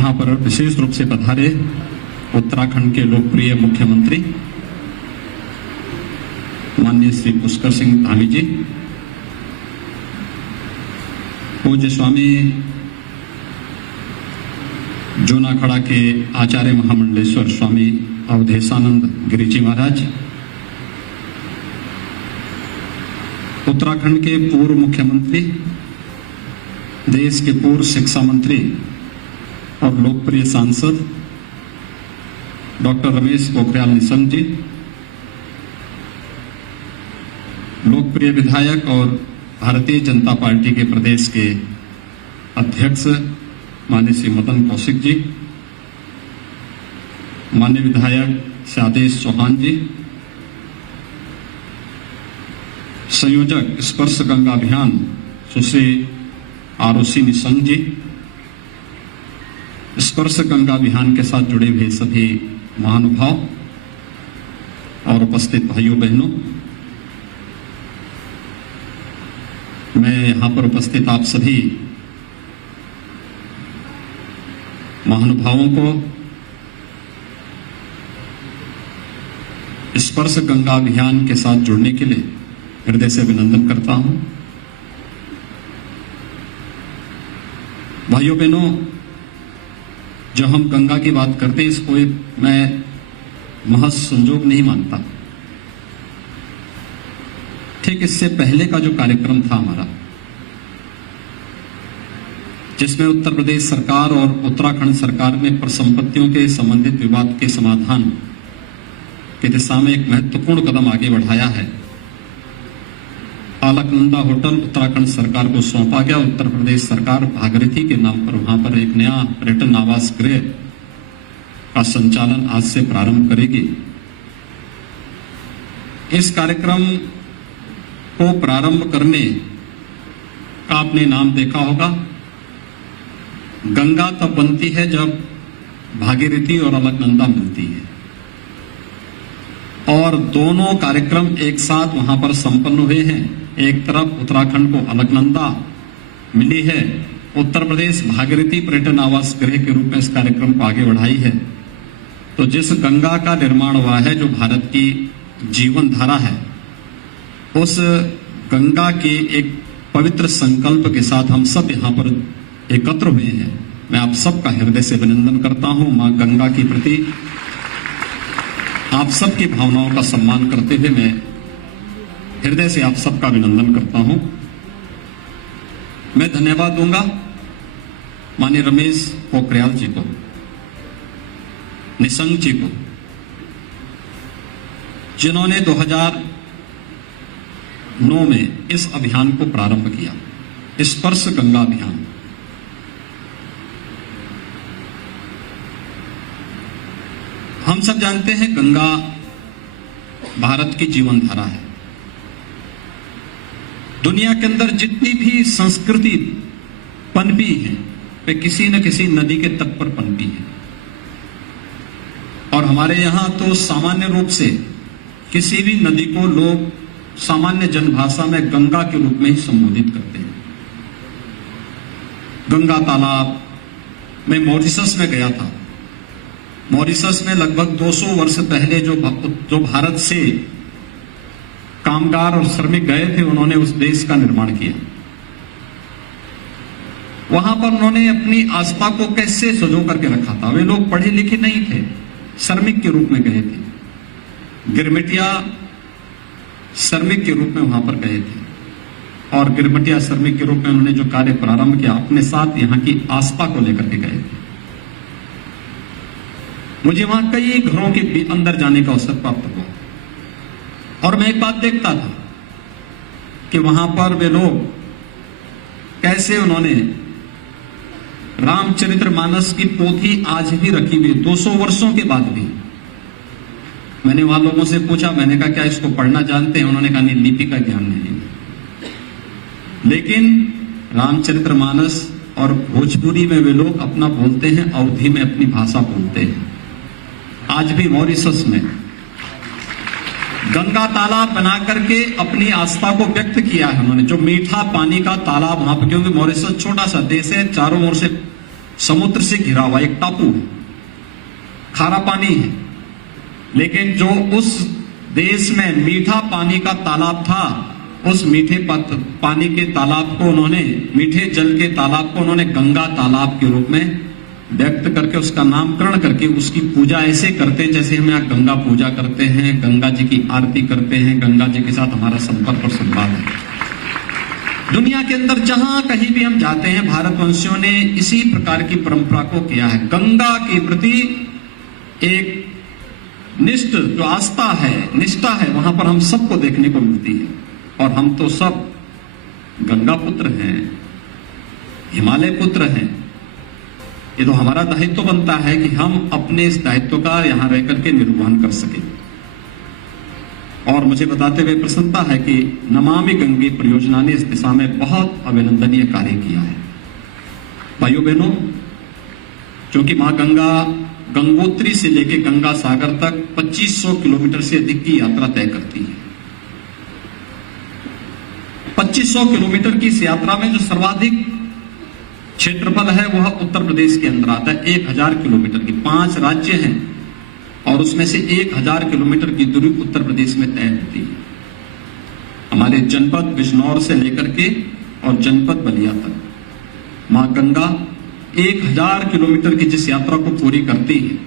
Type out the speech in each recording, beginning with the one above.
यहाँ पर विशेष रूप से पधारे उत्तराखंड के लोकप्रिय मुख्यमंत्री माननीय श्री पुष्कर सिंह धामी जी, पूज्य स्वामी जूनाखड़ा के आचार्य महामंडलेश्वर स्वामी अवधेशानंद गिरी जी महाराज, उत्तराखंड के पूर्व मुख्यमंत्री, देश के पूर्व शिक्षा मंत्री और लोकप्रिय सांसद डॉक्टर रमेश पोखरियाल निशंक जी, लोकप्रिय विधायक और भारतीय जनता पार्टी के प्रदेश के अध्यक्ष माननीय श्री मदन कौशिक जी, माननीय विधायक श्री आदेश चौहान जी, संयोजक स्पर्श गंगा अभियान सुश्री आरुषि निशंक जी, स्पर्श गंगा अभियान के साथ जुड़े हुए सभी महानुभाव और उपस्थित भाइयों बहनों, मैं यहां पर उपस्थित आप सभी महानुभावों को स्पर्श गंगा अभियान के साथ जुड़ने के लिए हृदय से अभिनंदन करता हूं। भाइयों बहनों, जब हम गंगा की बात करते हैं, इसको मैं महज संजोग नहीं मानता। ठीक इससे पहले का जो कार्यक्रम था हमारा, जिसमें उत्तर प्रदेश सरकार और उत्तराखंड सरकार में परिसंपत्तियों के संबंधित विवाद के समाधान की दिशा में एक महत्वपूर्ण कदम आगे बढ़ाया है। अलकनंदा होटल उत्तराखंड सरकार को सौंपा गया। उत्तर प्रदेश सरकार भागीरथी के नाम पर वहां पर एक नया पर्यटन आवास गृह का संचालन आज से प्रारंभ करेगी। इस कार्यक्रम को प्रारंभ करने का आपने नाम देखा होगा। गंगा तब बनती है जब भागीरथी और अलकनंदा मिलती है, और दोनों कार्यक्रम एक साथ वहां पर संपन्न हुए हैं। एक तरफ उत्तराखंड को अलकनंदा मिली है, उत्तर प्रदेश भागीरथी पर्यटन आवास गृह के रूप में इस कार्यक्रम को आगे बढ़ाई है। तो जिस गंगा का निर्माण हुआ है, जो भारत की जीवन धारा है, उस गंगा के एक पवित्र संकल्प के साथ हम सब यहाँ पर एकत्र हुए हैं। मैं आप सबका हृदय से अभिनंदन करता हूँ। मां गंगा के प्रति आप सबकी भावनाओं का सम्मान करते हुए मैं हृदय से आप सबका अभिनंदन करता हूं। मैं धन्यवाद दूंगा माननीय रमेश पोखरियाल जी को, निशंक जी को, जिन्होंने 2009 में इस अभियान को प्रारंभ किया, स्पर्श गंगा अभियान। हम सब जानते हैं गंगा भारत की जीवन धारा है। दुनिया के अंदर जितनी भी संस्कृति पनपी है, वे किसी न किसी नदी के तट पर पनपी है। और हमारे यहां तो सामान्य रूप से किसी भी नदी को लोग सामान्य जनभाषा में गंगा के रूप में ही संबोधित करते हैं। गंगा तालाब, मैं मॉरिशस में गया था। मॉरिशस में लगभग 200 वर्ष पहले जो भारत से कामगार और श्रमिक गए थे, उन्होंने उस देश का निर्माण किया। वहां पर उन्होंने अपनी आस्था को कैसे सजो करके रखा था। वे लोग पढ़े लिखे नहीं थे, श्रमिक के रूप में गए थे। गिरमिटिया श्रमिक के रूप में वहां पर गए थे, और गिरमिटिया श्रमिक के रूप में उन्होंने जो कार्य प्रारंभ किया, अपने साथ यहाँ की आस्था को लेकर के गए थे। मुझे वहां कई घरों के अंदर जाने का अवसर प्राप्त हुआ, और मैं एक बात देखता था कि वहां पर वे लोग कैसे उन्होंने रामचरितमानस की पोथी आज भी रखी हुई, 200 वर्षों के बाद भी। मैंने वहां लोगों से पूछा, मैंने कहा क्या इसको पढ़ना जानते हैं? उन्होंने कहा नहीं, लिपि का ज्ञान नहीं। लेकिन रामचरितमानस और भोजपुरी में वे लोग अपना बोलते हैं, अवधी में अपनी भाषा बोलते हैं। आज भी मॉरिशस में गंगा तालाब बना करके अपनी आस्था को व्यक्त किया है उन्होंने। जो मीठा पानी का तालाब वहां पर, क्योंकि मॉरिशस छोटा सा देश है, चारों ओर से समुद्र से घिरा हुआ एक टापू है, खारा पानी है, लेकिन जो उस देश में मीठा पानी का तालाब था, उस मीठे पानी के तालाब को उन्होंने, मीठे जल के तालाब को उन्होंने गंगा तालाब के रूप में व्यक्त करके उसका नामकरण करके उसकी पूजा ऐसे करते हैं जैसे हम यहाँ गंगा पूजा करते हैं, गंगा जी की आरती करते हैं, गंगा जी के साथ हमारा संपर्क और संवाद है। दुनिया के अंदर जहां कहीं भी हम जाते हैं, भारतवंशियों ने इसी प्रकार की परंपरा को किया है। गंगा के प्रति एक निष्ठ जो आस्था है, निष्ठा है, वहां पर हम सबको देखने को मिलती है। और हम तो सब गंगा पुत्र हैं, हिमालय पुत्र हैं। ये तो हमारा दायित्व बनता है कि हम अपने इस दायित्व का यहां रह करके निर्वहन कर सके। और मुझे बताते हुए प्रसन्नता है कि नमामि गंगे परियोजना ने इस दिशा में बहुत अभिनंदनीय कार्य किया है। भाइयों बहनों, क्योंकि मां गंगा गंगोत्री से लेकर गंगा सागर तक 2500 किलोमीटर से अधिक की यात्रा तय करती है। 2500 किलोमीटर की इस यात्रा में जो सर्वाधिक क्षेत्रफल है वह उत्तर प्रदेश के अंदर आता है। 1000 किलोमीटर की 5 राज्य हैं और उसमें से 1000 किलोमीटर की दूरी उत्तर प्रदेश में तय होती है। हमारे जनपद बिजनौर से लेकर के और जनपद बलिया तक मां गंगा 1000 किलोमीटर की जिस यात्रा को पूरी करती है,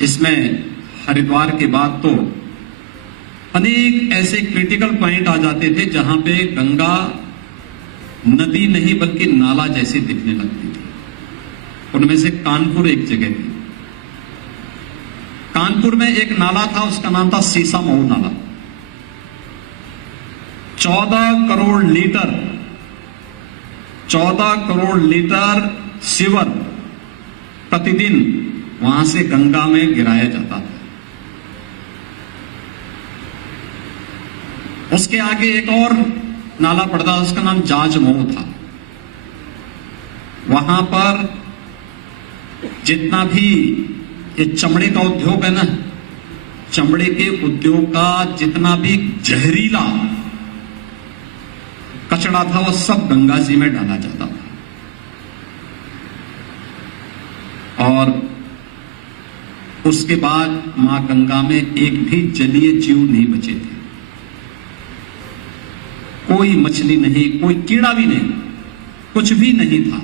इसमें हरिद्वार के बाद तो अनेक ऐसे क्रिटिकल पॉइंट आ जाते थे जहां पे गंगा नदी नहीं बल्कि नाला जैसे दिखने लगती थी। उनमें से कानपुर एक जगह थी। कानपुर में एक नाला था, उसका नाम था सीसा मऊ नाला। 14 करोड़ लीटर सीवर प्रतिदिन वहां से गंगा में गिराया जाता था। उसके आगे एक और नाला पड़ता, उसका नाम जाज मऊ था। वहां पर जितना भी ये चमड़े का उद्योग है ना, चमड़े के उद्योग का जितना भी जहरीला कचरा था वो सब गंगा जी में डाला जाता था। और उसके बाद मां गंगा में एक भी जलीय जीव नहीं बचे थे। कोई मछली नहीं, कोई कीड़ा भी नहीं, कुछ भी नहीं था।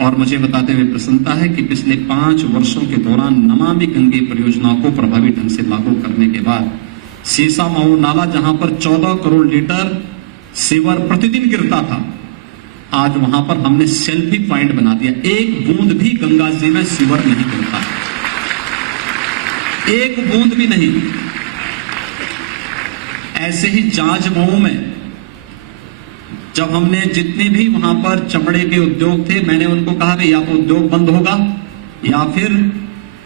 और मुझे बताते हुए प्रसन्नता है कि पिछले 5 वर्षों के दौरान नमामि गंगे परियोजना को प्रभावी ढंग से लागू करने के बाद सीसा मऊ नाला, जहां पर 14 करोड़ लीटर सीवर प्रतिदिन गिरता था, आज वहां पर हमने सेल्फी पॉइंट बना दिया। एक बूंद भी गंगा जी में सीवर नहीं गिरता, एक बूंद भी नहीं। ऐसे ही जाज मऊ में जब हमने जितने भी वहां पर चमड़े के उद्योग थे, मैंने उनको कहा कि या तो उद्योग बंद होगा या फिर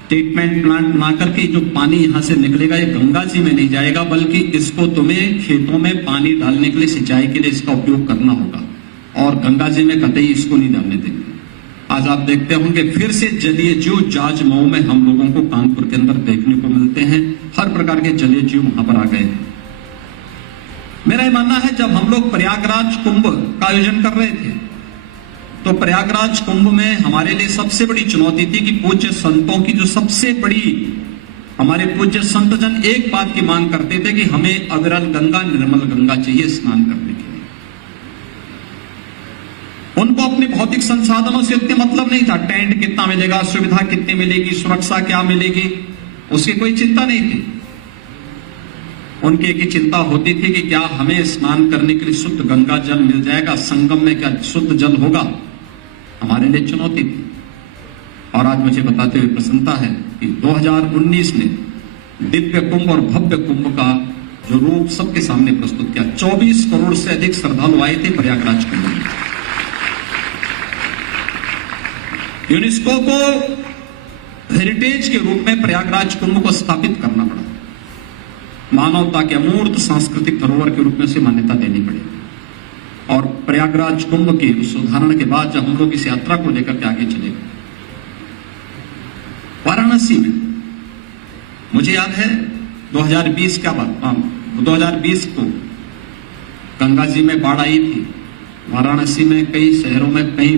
ट्रीटमेंट प्लांट बना करके जो पानी यहां से निकलेगा ये गंगा जी में नहीं जाएगा, बल्कि इसको तुम्हें खेतों में पानी डालने के लिए, सिंचाई के लिए इसका उपयोग करना होगा, और गंगा जी में कतई इसको नहीं डालने देंगे। आज आप देखते होंगे फिर से जलीय जीव जाज मऊ में हम लोगों को कानपुर के अंदर देखने को मिलते हैं। हर प्रकार के जलीय जीव वहां पर आ गए हैं। मेरा ये मानना है, जब हम लोग प्रयागराज कुंभ का आयोजन कर रहे थे तो प्रयागराज कुंभ में हमारे लिए सबसे बड़ी चुनौती थी कि पूज्य संतों की जो सबसे बड़ी, हमारे पूज्य संतजन एक बात की मांग करते थे कि हमें अविरल गंगा, निर्मल गंगा चाहिए स्नान करने के लिए। उनको अपने भौतिक संसाधनों से इतने मतलब नहीं था, टेंट कितना मिलेगा, सुविधा कितनी मिलेगी, सुरक्षा क्या मिलेगी, उसकी कोई चिंता नहीं थी। उनकी एक ही चिंता होती थी कि क्या हमें स्नान करने के लिए शुद्ध गंगा जल मिल जाएगा, संगम में क्या शुद्ध जल होगा, हमारे लिए चुनौती थी। और आज मुझे बताते हुए प्रसन्नता है कि 2019 ने दिव्य कुंभ और भव्य कुंभ का जो रूप सबके सामने प्रस्तुत किया। 24 करोड़ से अधिक श्रद्धालु आए थे प्रयागराज कुंभ में। यूनेस्को को हेरिटेज के रूप में प्रयागराज कुंभ को स्थापित करना पड़ा, मानवता के अमूर्त सांस्कृतिक धरोहर के रूप में से मान्यता देनी पड़ी। और प्रयागराज कुंभ के उस उदाहरण के बाद जब हम लोग इस यात्रा को लेकर के आगे चले, वाराणसी में मुझे याद है 2020 का बात, 2020 को गंगा जी में बाढ़ आई थी। वाराणसी में कई शहरों में, कई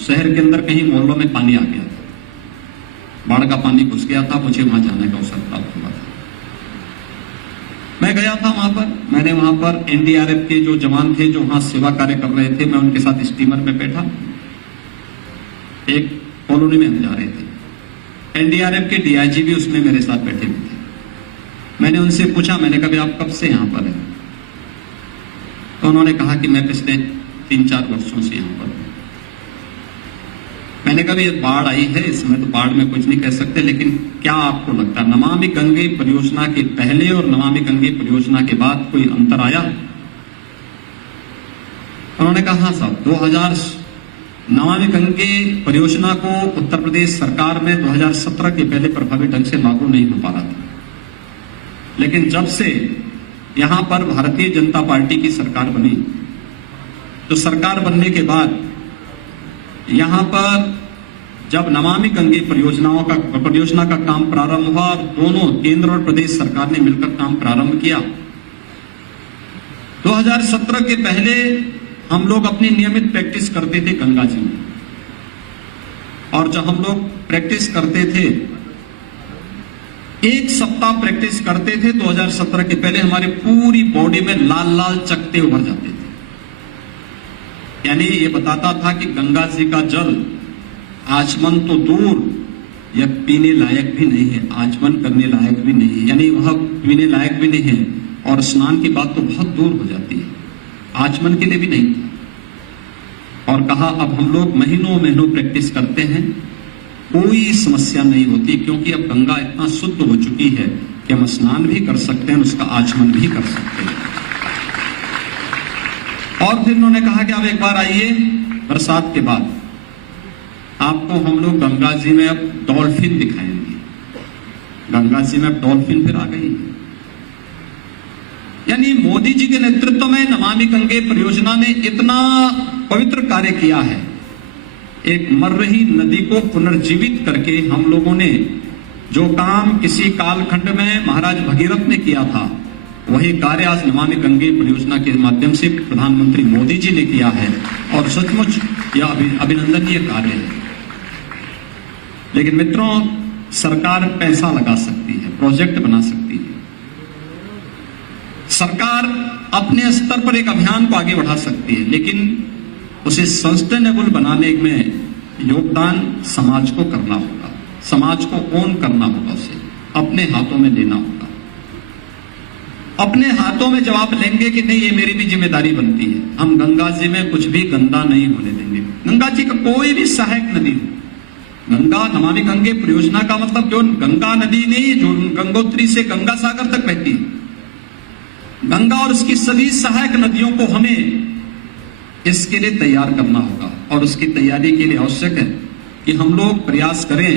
शहर के अंदर कहीं मोहल्लों में पानी आ गया था, बाढ़ का पानी घुस गया था, मुझे वहां जाने का अवसर प्राप्त हुआ था। मैं गया था वहां पर, मैंने वहां पर एनडीआरएफ के जो जवान थे जो वहां सेवा कार्य कर रहे थे, मैं उनके साथ स्टीमर में बैठा, एक कॉलोनी में हम जा रहे थे। एनडीआरएफ के डीआईजी भी उसमें मेरे साथ बैठे हुए थे। मैंने उनसे पूछा, मैंने कहा आप कब से यहां पर हैं? तो उन्होंने कहा कि मैं पिछले 3-4 वर्षों से यहां पर हूं। मैंने कहा ये बाढ़ आई है, इसमें तो बाढ़ में कुछ नहीं कह सकते, लेकिन क्या आपको लगता है नमामि गंगे परियोजना के पहले और नमामि गंगे परियोजना के बाद कोई अंतर आया? उन्होंने कहा हाँ साहब, 2000 नमामि गंगे परियोजना को उत्तर प्रदेश सरकार में 2017 के पहले प्रभावी ढंग से लागू नहीं हो पा रहा था, लेकिन जब से यहां पर भारतीय जनता पार्टी की सरकार बनी, तो सरकार बनने के बाद यहां पर जब नमामि गंगे परियोजना का काम प्रारंभ हुआ और दोनों केंद्र और प्रदेश सरकार ने मिलकर काम प्रारंभ किया, 2017 के पहले हम लोग अपनी नियमित प्रैक्टिस करते थे गंगा जी में, और जब हम लोग प्रैक्टिस करते थे, एक सप्ताह प्रैक्टिस करते थे 2017 के पहले, हमारी पूरी बॉडी में लाल लाल चकत्ते उभर जाते थे। यानी ये बताता था कि गंगा जी का जल आचमन तो दूर, यह पीने लायक भी नहीं है, आचमन करने लायक भी नहीं है, यानी वह पीने लायक भी नहीं है, और स्नान की बात तो बहुत दूर हो जाती है, आचमन के लिए भी नहीं। और कहा अब हम लोग महीनों महीनों प्रैक्टिस करते हैं, कोई समस्या नहीं होती, क्योंकि अब गंगा इतना शुद्ध हो चुकी है कि हम स्नान भी कर सकते हैं, उसका आचमन भी कर सकते हैं। और फिर उन्होंने कहा कि अब एक बार आइए बरसात के बाद, आपको हम लोग गंगा जी में अब डॉल्फिन दिखाएंगे। गंगा जी में अब डॉल्फिन फिर आ गई। यानी मोदी जी के नेतृत्व में नमामि गंगे परियोजना ने इतना पवित्र कार्य किया है, एक मर रही नदी को पुनर्जीवित करके हम लोगों ने जो काम किसी कालखंड में महाराज भगीरथ ने किया था, वही कार्य आज नमामि गंगे परियोजना के माध्यम से प्रधानमंत्री मोदी जी ने किया है, और सचमुच यह अभिनंदनीय कार्य है। लेकिन मित्रों, सरकार पैसा लगा सकती है, प्रोजेक्ट बना सकती है, सरकार अपने स्तर पर एक अभियान को आगे बढ़ा सकती है, लेकिन उसे सस्टेनेबल बनाने में योगदान समाज को करना होगा, समाज को ओन करना होगा, उसे अपने हाथों में लेना होगा। अपने हाथों में जवाब लेंगे कि नहीं, ये मेरी भी जिम्मेदारी बनती है, हम गंगा जी में कुछ भी गंदा नहीं होने देंगे। गंगा जी का कोई भी सहायक नदी हो, गंगा नमामि गंगे परियोजना का मतलब जो गंगा नदी नहीं, जो गंगोत्री से गंगा सागर तक बहती है, गंगा और उसकी सभी सहायक नदियों को हमें इसके लिए तैयार करना होगा, और उसकी तैयारी के लिए आवश्यक है कि हम लोग प्रयास करें।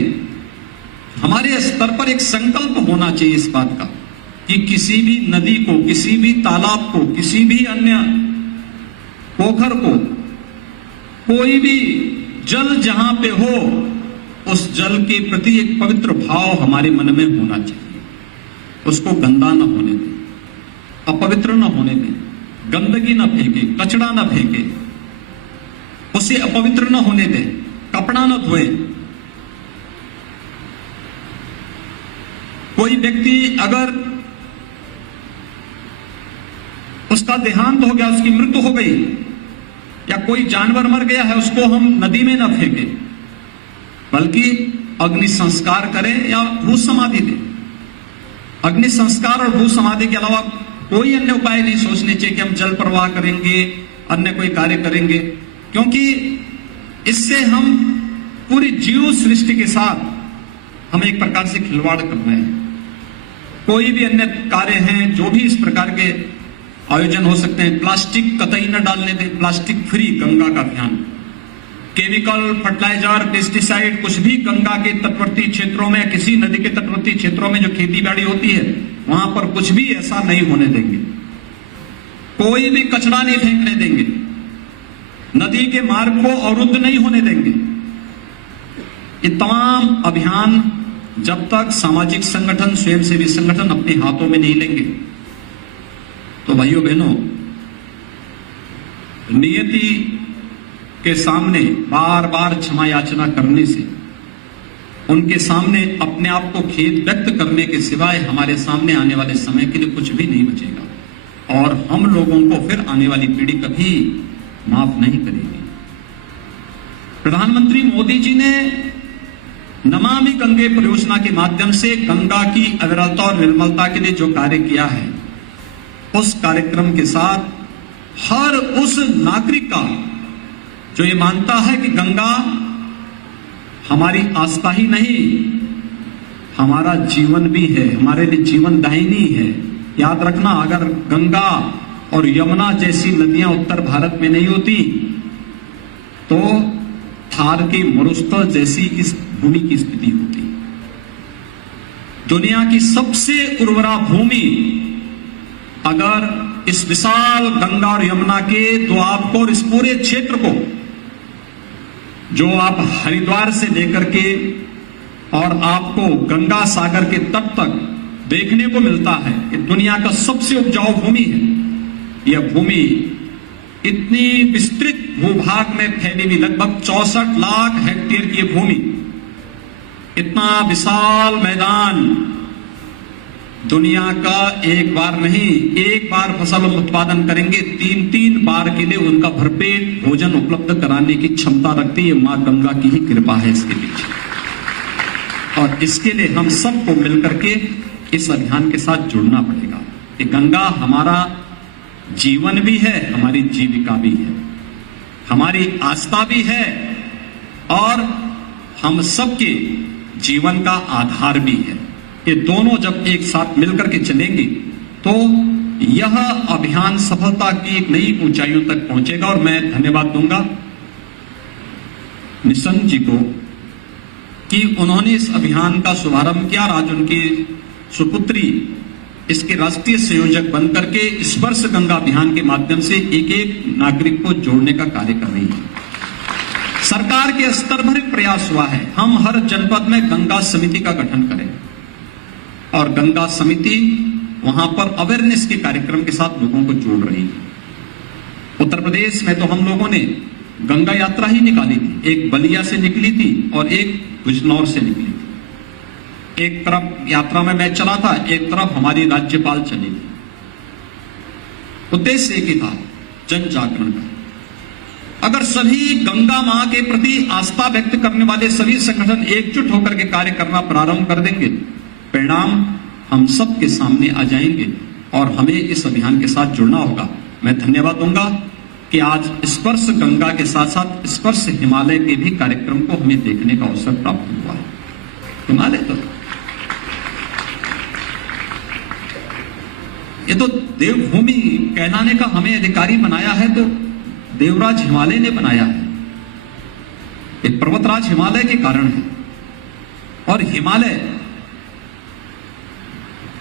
हमारे स्तर पर एक संकल्प होना चाहिए इस बात का कि किसी भी नदी को, किसी भी तालाब को, किसी भी अन्य पोखर को, कोई भी जल जहां पे हो, उस जल के प्रति एक पवित्र भाव हमारे मन में होना चाहिए। उसको गंदा न होने दें, अपवित्र न होने दें, गंदगी न फेंके, कचरा न फेंके, उसे अपवित्र न होने दें, कपड़ा न धोए। कोई व्यक्ति अगर उसका देहांत हो गया, उसकी मृत्यु हो गई, या कोई जानवर मर गया है, उसको हम नदी में न फेंके, बल्कि अग्नि संस्कार करें या भू समाधि दें। अग्नि संस्कार और भू समाधि के अलावा कोई अन्य उपाय नहीं सोचने चाहिए कि हम जल प्रवाह करेंगे, अन्य कोई कार्य करेंगे, क्योंकि इससे हम पूरी जीव सृष्टि के साथ हम एक प्रकार से खिलवाड़ कर रहे हैं। कोई भी अन्य कार्य हैं जो भी इस प्रकार के आयोजन हो सकते हैं, प्लास्टिक कतई न डालने दें, प्लास्टिक फ्री गंगा का अभियान, केमिकल, फर्टिलाइजर, पेस्टिसाइड, कुछ भी गंगा के तटवर्ती क्षेत्रों में, किसी नदी के तटवर्ती क्षेत्रों में जो खेती बाड़ी होती है, वहां पर कुछ भी ऐसा नहीं होने देंगे। कोई भी कचरा नहीं फेंकने देंगे, नदी के मार्ग को अवरुद्ध नहीं होने देंगे। ये तमाम अभियान जब तक सामाजिक संगठन, स्वयंसेवी संगठन अपने हाथों में नहीं लेंगे, तो भाइयों बहनों, नियति के सामने बार बार क्षमा याचना करने से, उनके सामने अपने आप को खेद व्यक्त करने के सिवाय हमारे सामने आने वाले समय के लिए कुछ भी नहीं बचेगा और हम लोगों को फिर आने वाली पीढ़ी कभी माफ नहीं करेगी। प्रधानमंत्री मोदी जी ने नमामि गंगे परियोजना के माध्यम से गंगा की अविरलता और निर्मलता के लिए जो कार्य किया है, उस कार्यक्रम के साथ हर उस नागरिक का जो ये मानता है कि गंगा हमारी आस्था ही नहीं, हमारा जीवन भी है, हमारे लिए जीवन दायिनी है। याद रखना, अगर गंगा और यमुना जैसी नदियां उत्तर भारत में नहीं होती तो थार के मरुस्थल जैसी इस भूमि की स्थिति होती। दुनिया की सबसे उर्वरा भूमि अगर इस विशाल गंगा और यमुना के तो आपको और इस पूरे क्षेत्र को, जो आप हरिद्वार से लेकर के और आपको गंगा सागर के तट तक देखने को मिलता है कि दुनिया का सबसे उपजाऊ भूमि है। यह भूमि इतनी विस्तृत भूभाग में फैली हुई, लगभग 64 लाख हेक्टेयर की भूमि, इतना विशाल मैदान, दुनिया का एक बार नहीं, एक बार फसल उत्पादन करेंगे 3-3 बार के लिए उनका भरपेट भोजन उपलब्ध कराने की क्षमता रखती है। मां गंगा की ही कृपा है इसके पीछे, और इसके लिए हम सबको मिलकर के इस अभियान के साथ जुड़ना पड़ेगा कि गंगा हमारा जीवन भी है, हमारी जीविका भी है, हमारी आस्था भी है और हम सबके जीवन का आधार भी है। ये दोनों जब एक साथ मिलकर के चलेंगे तो यह अभियान सफलता की एक नई ऊंचाइयों तक पहुंचेगा। और मैं धन्यवाद दूंगा निशंक जी को कि उन्होंने इस अभियान का शुभारंभ किया और आज उनकी सुपुत्री इसके राष्ट्रीय संयोजक बनकर के स्पर्श गंगा अभियान के माध्यम से एक एक नागरिक को जोड़ने का कार्य कर रही है। सरकार के स्तर पर प्रयास हुआ है, हम हर जनपद में गंगा समिति का गठन करें और गंगा समिति वहां पर अवेयरनेस के कार्यक्रम के साथ लोगों को जोड़ रही है। उत्तर प्रदेश में तो हम लोगों ने गंगा यात्रा ही निकाली थी, एक बलिया से निकली थी और एक बिजनौर से निकली थी। एक तरफ यात्रा में मैं चला था, एक तरफ हमारी राज्यपाल चली थी। उद्देश्य एक ही था, जन जागरण का। अगर सभी गंगा मां के प्रति आस्था व्यक्त करने वाले सभी संगठन एकजुट होकर के कार्य करना प्रारंभ कर देंगे, परिणाम हम सबके सामने आ जाएंगे और हमें इस अभियान के साथ जुड़ना होगा। मैं धन्यवाद दूंगा कि आज स्पर्श गंगा के साथ साथ स्पर्श हिमालय के भी कार्यक्रम को हमें देखने का अवसर प्राप्त हुआ है। हिमालय तो ये तो देवभूमि कहलाने का हमें अधिकारी बनाया है, तो देवराज हिमालय ने बनाया है। एक पर्वतराज हिमालय के कारण है और हिमालय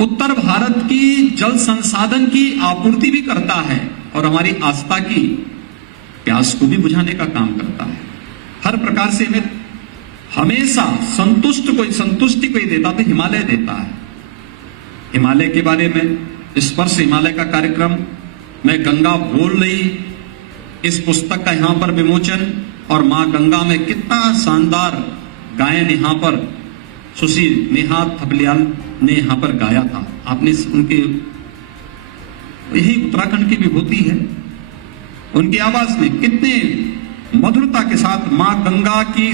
उत्तर भारत की जल संसाधन की आपूर्ति भी करता है और हमारी आस्था की प्यास को भी बुझाने का काम करता है। हर प्रकार से हमें हमेशा संतुष्टि कोई देता तो हिमालय देता है। हिमालय के बारे में स्पर्श हिमालय का कार्यक्रम मैं गंगा बोल रही, इस पुस्तक का यहां पर विमोचन और मां गंगा में कितना शानदार गायन यहां पर सुशील नेहा थपलियाल ने यहां पर गाया था। आपने उनके, यही उत्तराखंड की विभूति है, उनकी आवाज में कितने मधुरता के साथ मां गंगा की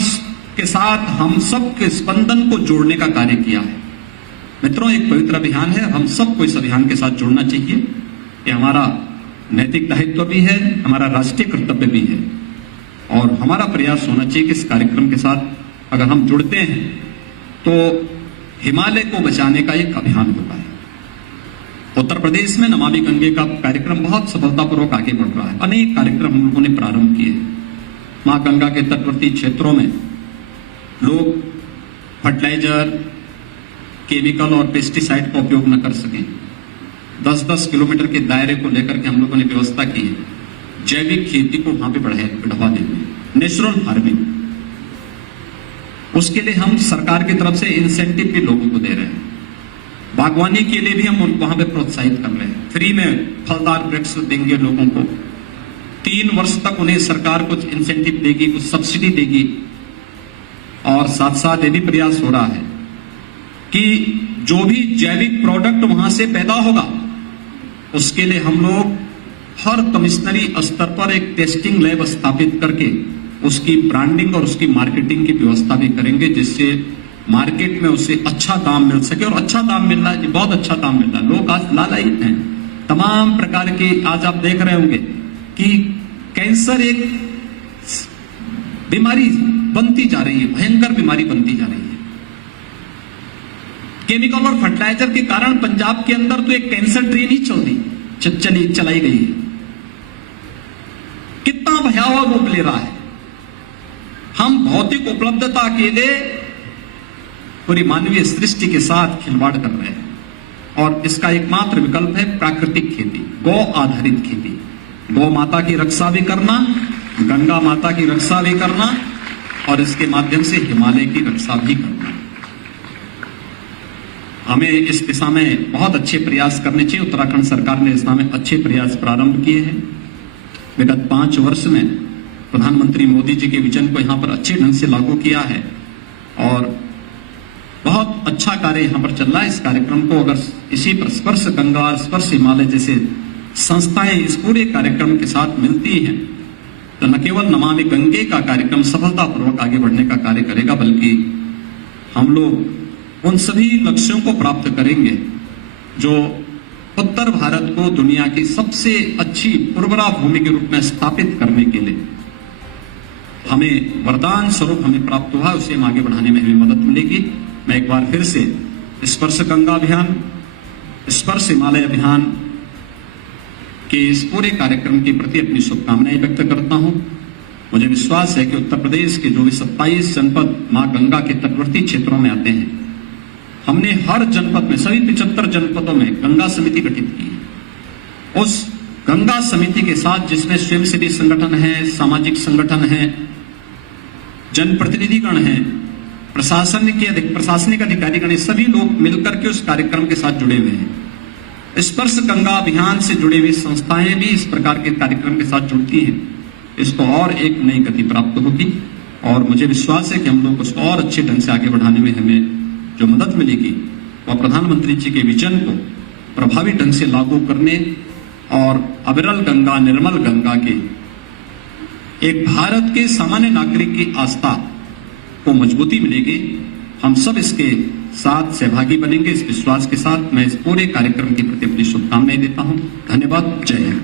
के साथ हम सब के स्पंदन को जोड़ने का कार्य किया है। मित्रों, एक पवित्र अभियान है, हम सबको इस अभियान के साथ जुड़ना चाहिए। ये हमारा नैतिक दायित्व भी है, हमारा राष्ट्रीय कर्तव्य भी है और हमारा प्रयास होना चाहिए कि इस कार्यक्रम के साथ अगर हम जुड़ते हैं तो हिमालय को बचाने का एक अभियान होता है। उत्तर प्रदेश में नमामि गंगे का कार्यक्रम बहुत सफलतापूर्वक आगे बढ़ रहा है। अनेक कार्यक्रम हम लोगों ने प्रारंभ किए। मां गंगा के तटवर्ती क्षेत्रों में लोग फर्टिलाइजर, केमिकल और पेस्टिसाइड का उपयोग न कर सकें, 10-10 किलोमीटर के दायरे को लेकर के हम लोगों ने व्यवस्था की है। जैविक खेती को वहां पे बढ़ावा देंगे, नेचुरल फार्मिंग, उसके लिए हम सरकार की तरफ से इंसेंटिव भी लोगों को दे रहे हैं। बागवानी के लिए भी हम वहां पे प्रोत्साहित कर रहे हैं, फ्री में फलदार वृक्ष देंगे लोगों को। 3 वर्ष तक उन्हें सरकार कुछ इंसेंटिव देगी, कुछ सब्सिडी देगी। और साथ साथ ये भी प्रयास हो रहा है कि जो भी जैविक प्रोडक्ट वहां से पैदा होगा उसके लिए हम लोग हर कमिश्नरी स्तर पर एक टेस्टिंग लैब स्थापित करके उसकी ब्रांडिंग और उसकी मार्केटिंग की व्यवस्था भी करेंगे, जिससे मार्केट में उसे अच्छा दाम मिल सके। और अच्छा दाम मिल रहा है, बहुत अच्छा दाम मिल रहा है। लोग आज लालायित हैं तमाम प्रकार के। आज आप देख रहे होंगे कि कैंसर एक बीमारी बनती जा रही है, भयंकर बीमारी बनती जा रही है। केमिकल और फर्टिलाइजर के कारण पंजाब के अंदर तो एक कैंसर ट्रेन ही चलाई गई है। कितना भयावह रूप ले रहा है। हम भौतिक उपलब्धता के लिए पूरी मानवीय सृष्टि के साथ खिलवाड़ कर रहे हैं, और इसका एकमात्र विकल्प है प्राकृतिक खेती, गौ आधारित खेती। गौ माता की रक्षा भी करना, गंगा माता की रक्षा भी करना, और इसके माध्यम से हिमालय की रक्षा भी करना। हमें इस दिशा में बहुत अच्छे प्रयास करने चाहिए। उत्तराखंड सरकार ने इस दिशा में अच्छे प्रयास प्रारंभ किए हैं। विगत 5 वर्ष में प्रधानमंत्री मोदी जी के विजन को यहाँ पर अच्छे ढंग से लागू किया है, और बहुत अच्छा कार्य यहाँ पर चल रहा है। इस कार्यक्रम को अगर इसी पर स्पर्श गंगा, स्पर्श हिमालय जैसे संस्थाएं इस पूरे कार्यक्रम के साथ मिलती हैं तो न केवल नमामि गंगे का कार्यक्रम सफलतापूर्वक आगे बढ़ने का कार्य करेगा, बल्कि हम लोग उन सभी लक्ष्यों को प्राप्त करेंगे जो उत्तर भारत को दुनिया की सबसे अच्छी उर्वरा भूमि के रूप में स्थापित करने के लिए हमें वरदान स्वरूप हमें प्राप्त हुआ, उसे हम आगे बढ़ाने में हमें मदद मिलेगी। मैं एक बार फिर से स्पर्श गंगा अभियान, स्पर्श हिमालय अभियान के इस पूरे कार्यक्रम के प्रति अपनी शुभकामनाएं व्यक्त करता हूं। मुझे विश्वास है कि उत्तर प्रदेश के जो भी 27 जनपद मां गंगा के तटवर्ती क्षेत्रों में आते हैं, हमने हर जनपद में, सभी 75 जनपदों में गंगा समिति गठित की है। उस गंगा समिति के साथ जिसमें स्वयंसेवी संगठन है, सामाजिक संगठन है, जनप्रतिनिधिगण हैं, प्रशासनिक अधिकारीगण, सभी लोग मिलकर के उस कार्यक्रम के साथ जुड़े हुए हैं। स्पर्श गंगा अभियान से जुड़े हुए संस्थाएं भी इस प्रकार के कार्यक्रम के साथ जुड़ती हैं। इसको और एक नई गति प्राप्त होगी, और मुझे विश्वास है कि हम लोग उसको और अच्छे ढंग से आगे बढ़ाने में हमें जो मदद मिलेगी वह प्रधानमंत्री जी के विजन को प्रभावी ढंग से लागू करने और अविरल गंगा, निर्मल गंगा के एक भारत के सामान्य नागरिक की आस्था को मजबूती मिलेगी। हम सब इसके साथ सहभागी बनेंगे। इस विश्वास के साथ मैं इस पूरे कार्यक्रम के प्रति अपनी शुभकामनाएं देता हूं। धन्यवाद। जय हिंद।